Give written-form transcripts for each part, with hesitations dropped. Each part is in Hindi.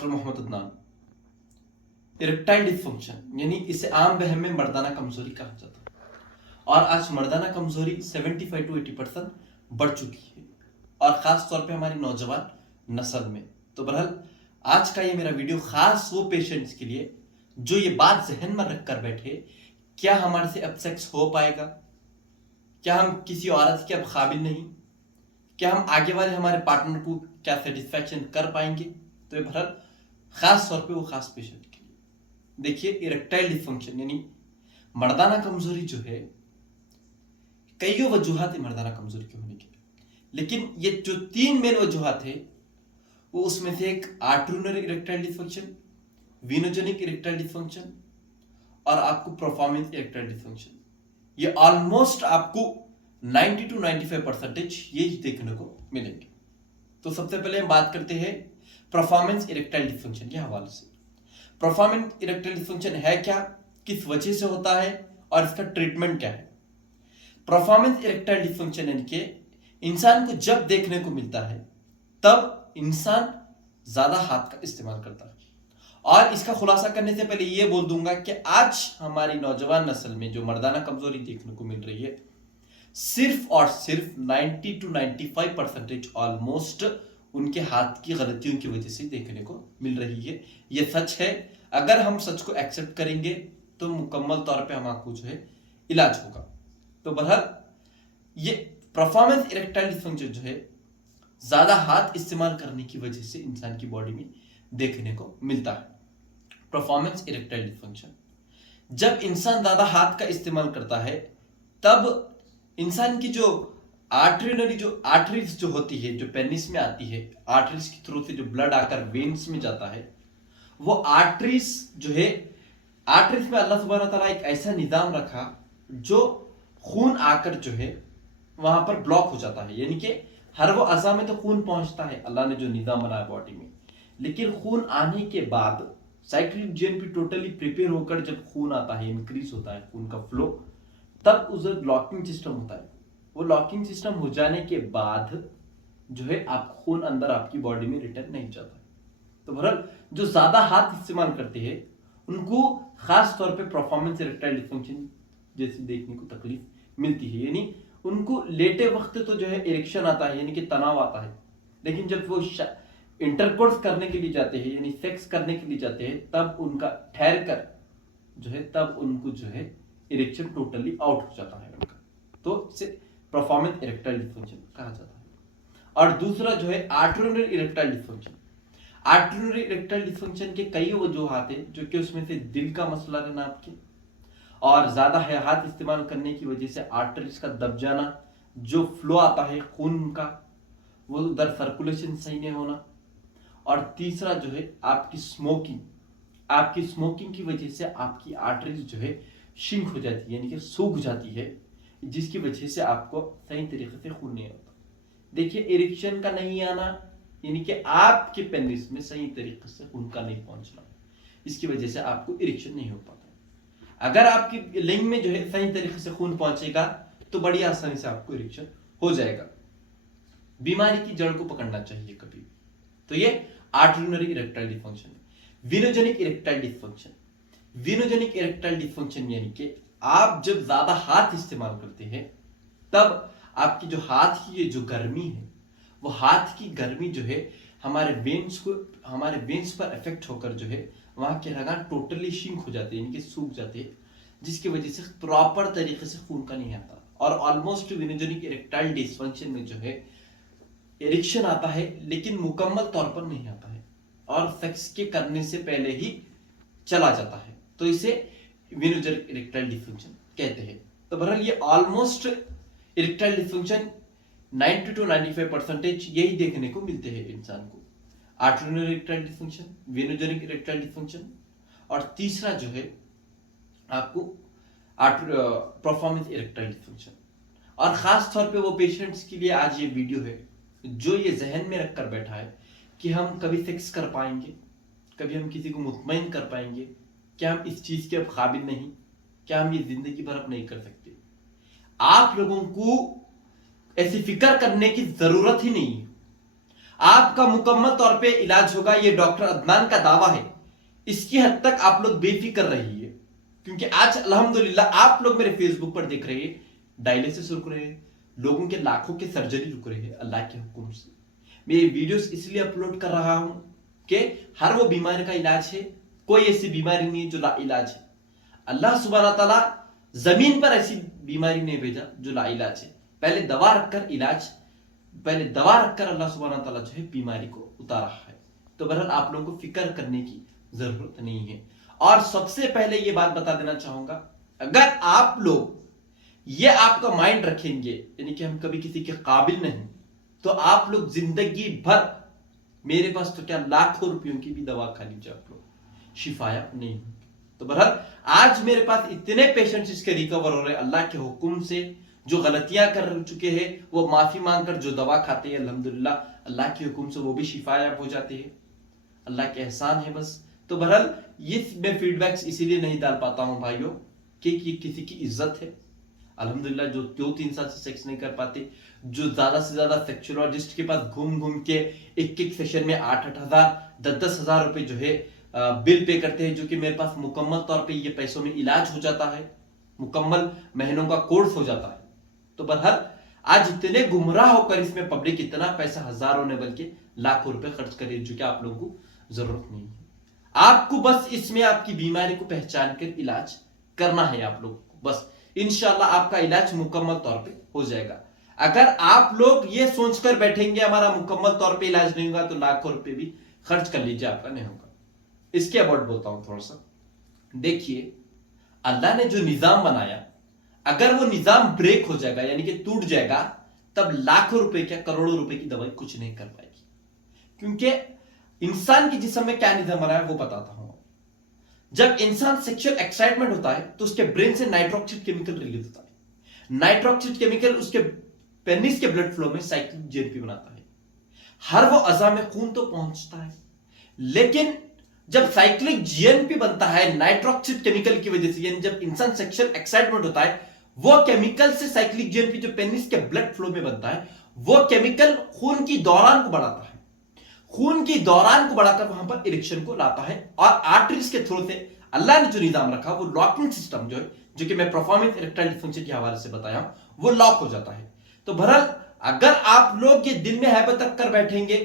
Doctor Mohammad Adnan. Erectile dysfunction यानी इसे आम बहम में मर्दाना कमजोरी कहा जाता है और आज मर्दाना कमजोरी 75 to 80% बढ़ चुकी है और खास तौर पे हमारी नौजवान नस्ल में। तो बहरहाल आज का ये मेरा वीडियो खास वो पेशेंट्स के लिए जो ये बात जहन में रख कर बैठे, क्या हमारे से अब सेक्स हो पाएगा, क्या हम किसी औरत के अब काबिल नहीं, क्या हम आगे वाले हमारे पार्टनर को क्या सेटिस्फैक्शन कर पाएंगे। तो ये बहरहाल खास तौर पे वो खास पेशेंट के लिए देखिए, इरेक्टाइल डिसफंक्शन यानी मर्दाना कमजोरी जो है, कई वजूहत है मर्दाना कमजोरी के होने के, लेकिन ये जो 3 मेन वजूहत है वो उसमें से एक arteriogenic erectile dysfunction, venogenic erectile dysfunction और आपको परफॉर्मेंस इरेक्टाइल डिसफंक्शन। ये ऑलमोस्ट आपको 90 to 95% ये देखने को मिलेंगे। तो सबसे पहले हम बात करते हैं परफॉर्मेंस इरेक्टाइल डिसफंक्शन के हवाले से। परफॉर्मेंस इरेक्टाइल डिसफंक्शन है क्या, किस वजह से होता है और इसका ट्रीटमेंट क्या है। परफॉर्मेंस इरेक्टाइल डिसफंक्शन यानी कि इंसान को जब देखने को मिलता है तब इंसान ज्यादा हाथ का इस्तेमाल करता है। और इसका खुलासा करने से पहले यह बोल दूंगा कि आज हमारी नौजवान नस्ल में जो मर्दाना कमजोरी देखने को मिल रही है, सिर्फ और सिर्फ 90 to 95% ऑलमोस्ट उनके हाथ की गलतियों की वजह से देखने को मिल रही है। यह सच है। अगर हम सच को एक्सेप्ट करेंगे तो मुकम्मल तौर पे हमारा जो है इलाज होगा। तो बहरहाल ये परफॉर्मेंस इरेक्टाइल डिसफंक्शन जो है ज्यादा हाथ इस्तेमाल करने की वजह से इंसान की बॉडी में देखने को मिलता है। परफॉर्मेंस इरेक्टाइल डिसफंक्शन, जब इंसान ज्यादा हाथ का इस्तेमाल करता है तब इंसान की जो आर्टरीज जो होती है, जो पेनिस में आती है, आर्टरीज के थ्रू से जो ब्लड आकर वेन्स में जाता है, वो आर्टरीज जो है, आर्टरीज में अल्लाह सुब्हानहू व तआला एक ऐसा निजाम रखा जो खून आकर जो है वहां पर ब्लॉक हो जाता है। यानी कि हर वो अज़ा में तो खून पहुंचता है, अल्लाह ने जो निजाम बनाया बॉडी में, लेकिन खून आने के बाद साइक्लिक जीएनपी टोटली प्रिपेयर होकर जब खून आता है, इंक्रीज होता है खून का फ्लो, तब उधर लॉकिंग सिस्टम होता है। वो लॉकिंग सिस्टम हो जाने के बाद जो है आप खून अंदर आपकी बॉडी में रिटर्न नहीं जाता है। तो बहरहाल जो ज्यादा हाथ इस्तेमाल करते हैं उनको खास तौर पे परफॉर्मेंस इरेक्टाइल डिसफंक्शन जैसी देखने को तकलीफ मिलती है। यानी उनको लेटे वक्त तो जो है इरेक्शन आता है, यानी कि तनाव आता है, लेकिन जब वो इंटरकोर्स करने के लिए जाते हैं, यानी सेक्स करने के लिए जाते हैं, तब उनका ठहर कर जो है तब उनको जो है इरेक्शन टोटली आउट हो जाता है उनका। तो इसे परफॉर्मेंस इरेक्टाइल डिसफंक्शन कहा जाता है। और दूसरा जो है आर्टरीनरी इरेक्टाइल डिसफंक्शन। आर्टरीनरी इरेक्टाइल डिसफंक्शन के कई वजूहत है, जो कि उसमें से दिल का मसला रहना आपके, और ज्यादा हाथ इस्तेमाल करने की वजह से आर्टरीज का दब जाना, जो फ्लो आता है खून का वो उधर सर्कुलेशन सही नहीं होना, और तीसरा जो है आपकी स्मोकिंग की वजह से आपकी आर्टरीज जो है शिंक हो जाती है, यानी कि सूख जाती है, जिसकी वजह से आपको सही तरीके से खून नहीं होता। देखिए, इरेक्शन का नहीं आना यानी कि आपके पेनिस में सही तरीके से खून का नहीं पहुंचना, इसकी वजह से आपको इरेक्शन नहीं हो पाता। अगर आपकी लिंग में जो है सही तरीके से खून पहुंचेगा तो बड़ी आसानी से आपको इरेक्शन हो जाएगा। बीमारी की जड़ को पकड़ना चाहिए कभी। तो ये आर्टरीनरी इरेक्टाइल डिसफंक्शन है। Venogenic erectile dysfunction, venogenic erectile dysfunction यानी कि आप जब ज्यादा हाथ इस्तेमाल करते हैं तब आपकी जो हाथ की ये जो गर्मी है, वो हाथ की गर्मी जो है हमारे वेन्स पर इफेक्ट होकर जो है वहां के रगान टोटली शिंक हो जाते हैं, यानी कि सूख जाते हैं, जिसकी वजह से प्रॉपर तरीके से खून का नहीं आता। और ऑलमोस्ट वीनोजेनिक इरेक्टाइल डिसफंक्शन में जो है इरेक्शन आता है लेकिन मुकम्मल तौर पर नहीं आता है और सेक्स के करने से पहले ही चला जाता है। तो इसे वीनोजेनिक इरेक्टाइल डिसफंक्शन कहते हैं। तो बहरहाल ये ऑलमोस्ट इरेक्टाइल डिसफंक्शन 90 to 95% यही देखने को मिलते हैं इंसान को। Arteriogenic erectile dysfunction, venogenic erectile dysfunction, और तीसरा जो है आपको परफॉर्मेंस इरेक्टाइल डिसफंक्शन। और खास तौर पे वो पेशेंट्स के लिए आज ये वीडियो है जो ये जहन में रखकर बैठा है कि हम कभी सेक्स कर पाएंगे, कभी हम किसी को मुतमईन कर पाएंगे, क्या हम इस चीज के अब काबिल नहीं, क्या हम ये जिंदगी भर अब नहीं कर सकते। आप लोगों को ऐसी फिक्र करने की जरूरत ही नहीं है। आपका मुकम्मल तौर पे इलाज होगा, ये डॉक्टर अदनान का दावा है। इसकी हद तक आप लोग बेफिक्र रहिए, क्योंकि आज अल्हम्दुलिल्लाह आप लोग मेरे फेसबुक पर देख रहे हैं, डायलिसिस रुक रहे हैं, लोगों के लाखों के सर्जरी रुक रहे हैं अल्लाह के हुक्म से। मैं ये वीडियोस इसलिए अपलोड कर रहा हूं कि हर वो बीमारी का इलाज है, कोई ऐसी बीमारी नहीं है जो ला इलाज है। अल्लाह सुब्हानहू तआला जमीन पर ऐसी बीमारी नहीं भेजा जो ला इलाज है। पहले दवा रखकर अल्लाह सुब्हानहू तआला जो है बीमारी को उतारा है। तो बहरहाल आप लोगों को फिक्र करने की जरूरत नहीं है। और सबसे पहले ये बात बता देना चाहूंगा, अगर आप लोग ये आपका माइंड रखेंगे, यानी कि हम कभी किसी के काबिल नहीं, तो आप लोग जिंदगी भर मेरे पास तो क्या लाखों रुपयों की भी दवा खा लीजिए, आप लोग शिफाया नहीं होगी। तो बहरहाल आज मेरे पास इतने पेशेंट्स इसके रिकवर हो रहे हैं अल्लाह के हुक्म से। जो गलतियां कर चुके हैं वो माफी मांगकर जो दवा खाते हैं अल्हम्दुलिल्लाह अल्लाह के हुक्म से वो भी शिफायाब हो जाते हैं। अल्लाह के एहसान है बस। तो बहरहाल ये मैं फीडबैक्स इसीलिए नहीं डाल पाता हूं भाइयों कि ये किसी की इज्जत है। अल्हम्दुलिल्लाह जो 2-3 साल से सेक्स नहीं कर पाते, जो ज्यादा से ज्यादा सेक्सुअलिस्ट के पास घूम घूम के एक सेशन में 8-8 हजार 10-10 हजार रुपए जो है बिल पे करते हैं, जो कि मेरे पास मुकम्मल तौर पे ये पैसों में इलाज हो जाता है, मुकम्मल महीनों का कोर्स हो जाता है। तो बहरहाल आज इतने गुमराह होकर इसमें पब्लिक इतना पैसा हजारों ने बल्कि लाखों रुपए खर्च करे, जो कि आप लोगों को जरूरत नहीं है। आपको बस इसमें आपकी बीमारी को पहचान कर इलाज करना है आप लोगों को, बस इंशाल्लाह आपका इलाज मुकम्मल तौर पे हो जाएगा। अगर आप लोग ये सोचकर बैठेंगे हमारा मुकम्मल तौर पे इलाज नहीं होगा, तो लाखों रुपए भी खर्च कर लीजिए, आपका नहीं होगा। इसके अबाउट बोलता हूं थोड़ा सा। देखिए, अल्लाह ने जो निजाम बनाया, अगर वो निजाम ब्रेक हो जाएगा यानी कि टूट जाएगा, तब लाखों रुपए क्या करोड़ों रुपए की दवाई कुछ नहीं कर पाएगी। क्योंकि इंसान के जिस्म में क्या निजाम बना है वो बताता हूं। जब इंसान सेक्सुअल एक्साइटमेंट होता है तो उसके ब्रेन से नाइट्रोक्सिड केमिकल रिलीज होता है। नाइट्रोक्सिड केमिकल उसके पेनिस के ब्लड फ्लो में साइक्लिक जीएनपी बनाता है। हर वो अज़ा में खून तो पहुंचता है, लेकिन जब साइक्लिक जीएनपी बनता है नाइट्रोक्सिड केमिकल की वजह से, यानी जब इंसान सेक्सुअल एक्साइटमेंट होता है, वो केमिकल से साइक्लिक जीएनपी जो पेनिस के ब्लड फ्लो में बनता है, वो केमिकल खून की दौरान को बढ़ाता है। खून की दौरान को बढ़ाकर वहां पर इरेक्शन को लाता है, और आर्टरीज के थ्रू से अल्लाह ने जो निजाम रखा वो लॉकिंग सिस्टम जो है, जो कि मैं परफॉर्मेंस इरेक्टाइल डिसफंक्शन के हवाले से बताया, वो लॉक हो जाता है। तो बहरहाल अगर आप लोग ये दिल में हैबत रख कर बैठेंगे,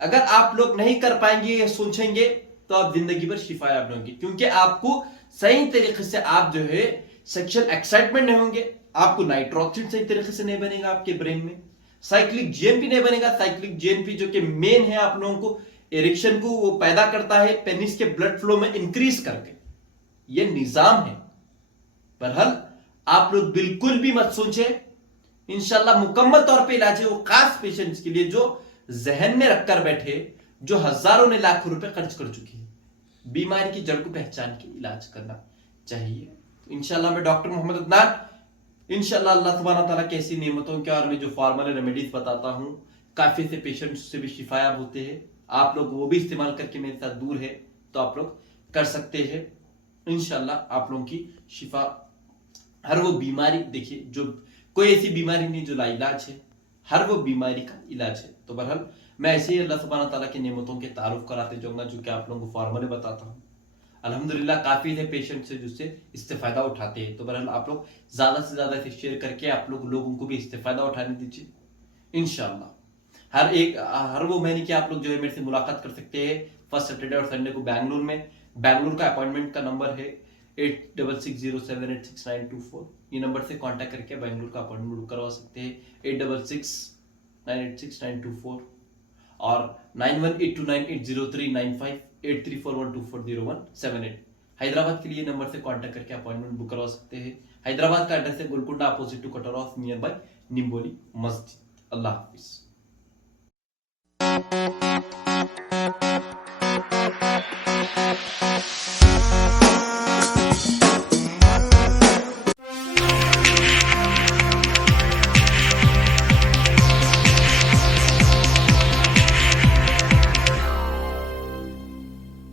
अगर आप लोग नहीं कर पाएंगे, ये सोचेंगे, तो आप जिंदगी भर शिफायाब नहीं होंगे। क्योंकि आपको सही तरीके से आप जो है सेक्सुअल एक्साइटमेंट नहीं होंगे, आपको नाइट्रोक्सिड सही तरीके से नहीं बनेगा आपके ब्रेन में, साइक्लिक जीएनपी नहीं बनेगा। साइक्लिक जीएनपी जो कि मेन है आप लोगों को इरेक्शन को वो पैदा करता है पेनिस के ब्लड फ्लो में इंक्रीज करके, ये निजाम है। बहरहाल आप लोग बिल्कुल भी मत सोचे, इंशाल्लाह मुकम्मल तौर पे इलाज है वो खास पेशेंट्स के लिए जो जहन में रखकर बैठे, जो हजारों ने लाखों रुपए खर्च कर चुके हैं। बीमारी की जड़ को पहचान के इलाज करना चाहिए। तो इंशाल्लाह मैं डॉक्टर मोहम्मद अदनान, इंशाल्लाह अल्लाह सुब्हानहू तआला की ऐसी नेमतों के और मैं जो फॉर्मल रेमेडीज बताता हूं, काफी से पेशेंट्स से भी शिफायाब होते हैं। आप लोग वो भी इस्तेमाल करके मेरे साथ दूर है तो आप लोग कर सकते हैं। इंशाल्लाह आप लोगों की शिफा, हर वो बीमारी, देखिए जो कोई ऐसी बीमारी नहीं जो लाइलाज है, हर वो बीमारी का इलाज है। तो बहरहाल मैं ऐसे ही अल्लाह सुब्हानहू तआला की नेमतों के तारुफ कराते जाऊंगा, जो कि आप लोगों को फॉर्मली बताता हूँ। अल्हम्दुलिल्लाह काफी थे पेशेंट से जिससे इस्तेफायदा उठाते हैं। तो बहरहाल आप लोग ज्यादा से ज्यादा इसे शेयर करके आप लोग लोगों को भी इस्तेफायदा उठाने दीजिए। इंशाल्लाह हर वो महीने की आप लोग जो है मेरे से मुलाकात कर सकते हैं, फर्स्ट सैटरडे और संडे को बेंगलुरु में। बेंगलुरु का अपॉइंटमेंट का नंबर है 8660786924। ये नंबर से कांटेक्ट करके बेंगलुरु का अपॉइंटमेंट बुक करवा सकते हैं 8669866924 और 9182980395 8341240178। हैदराबाद के लिए नंबर से कांटेक्ट करके अपॉइंटमेंट बुक करवा सकते हैं। हैदराबाद का एड्रेस है गोलकुंडा अपोजिट टू कटोरा नियर बाय निम्बोली मस्जिद। अल्लाह हाफिज।